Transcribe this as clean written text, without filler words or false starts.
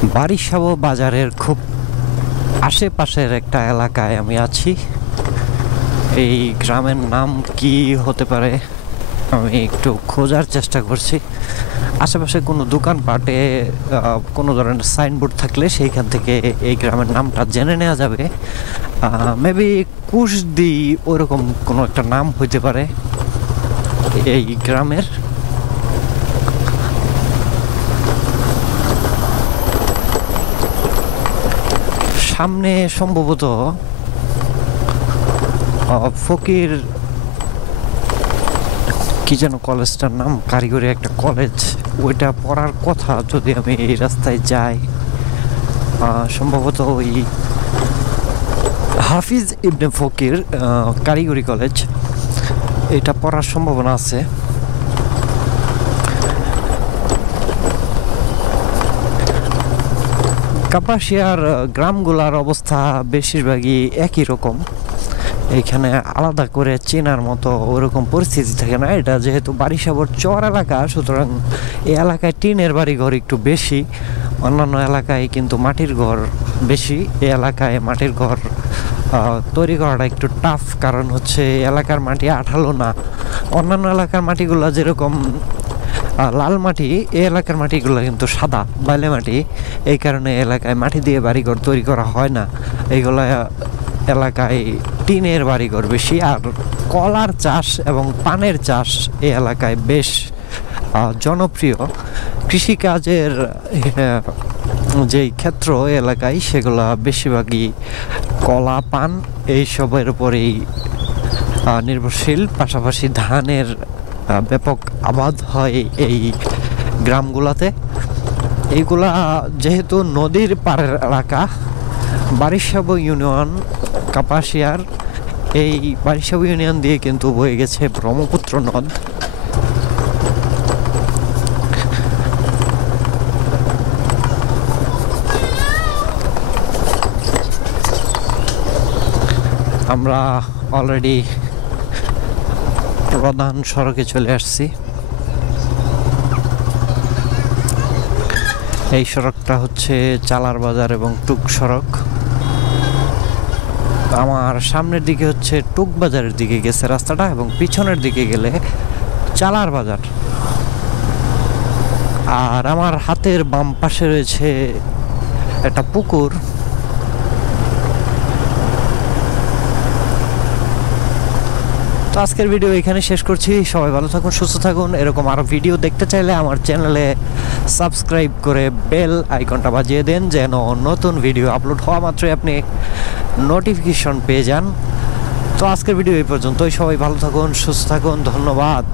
বারিশাব বাজারের খুব আশেপাশের একটা এলাকায় আমি আছি। এই গ্রামের নাম কি হতে পারে আমি একটু খোঁজার চেষ্টা করছি। আশেপাশে কোনো দোকানপাটে কোনো ধরনের সাইনবোর্ড থাকলে সেইখান থেকে এই গ্রামের নামটা জেনে নেওয়া যাবে। মেবি কুশদি ওরকম কোনো একটা নাম হইতে পারে এই গ্রামের। সামনে সম্ভবত ফকির কি যেন কলেজটার নাম, কারিগরি একটা কলেজ, ওইটা পড়ার কথা। যদি আমি এই রাস্তায় যাই সম্ভবত ওই হাফিজ ইবনে ফকির কারিগরি কলেজ, এটা পড়ার সম্ভাবনা আছে। কাপাসিয়ার গ্রামগুলার অবস্থা বেশিরভাগই একই রকম। এখানে আলাদা করে চেনার মতো ওরকম পরিস্থিতি থাকে না। এটা যেহেতু বারিশাবর চর এলাকা, সুতরাং এই এলাকায় টিনের বাড়ি ঘর একটু বেশি। অন্যান্য এলাকায় কিন্তু মাটির ঘর বেশি। এই এলাকায় মাটির ঘর তৈরি করাটা একটু টাফ, কারণ হচ্ছে এলাকার মাটি আঠালো না। অন্যান্য এলাকার মাটিগুলো যেরকম লাল মাটি, এই এলাকার মাটিগুলো কিন্তু সাদা বালে মাটি। এই কারণে এলাকায় মাটি দিয়ে বাড়িঘর তৈরি করা হয় না। এইগুলা এলাকায় টিনের বাড়িঘর বেশি। আর কলার চাষ এবং পানের চাষ এই এলাকায় বেশ জনপ্রিয়। কৃষিকাজের যেই ক্ষেত্র এলাকায়, সেগুলো বেশিরভাগই কলা পান এইসবের উপরেই নির্ভরশীল। পাশাপাশি ধানের ব্যাপক আবাদ হয় এই গ্রামগুলোতে। এইগুলা যেহেতু নদীর পাড়ের এলাকা, বারিশাব ইউনিয়ন কাপাসিয়ার এই বারিশাব ইউনিয়ন দিয়ে কিন্তু বয়ে গেছে ব্রহ্মপুত্র নদ। আমরা অলরেডি প্রধান সড়কে চলে আসছি। এই সড়কটা হচ্ছে চালার বাজার এবং টুক সড়ক। আমার সামনের দিকে হচ্ছে টুক বাজারের দিকে গেছে রাস্তাটা, এবং পিছনের দিকে গেলে চালার বাজার। আর আমার হাতের বাম পাশে রয়েছে একটা পুকুর। তো আজকের ভিডিও এখানে শেষ করছি। সবাই ভালো থাকুন, সুস্থ থাকুন। এরকম আরও ভিডিও দেখতে চাইলে আমার চ্যানেলে সাবস্ক্রাইব করে বেল আইকনটা বাজিয়ে দেন, যেন নতুন ভিডিও আপলোড হওয়া মাত্রই আপনি নোটিফিকেশন পেয়ে যান। তো আজকের ভিডিও এই পর্যন্তই। সবাই ভালো থাকুন, সুস্থ থাকুন। ধন্যবাদ।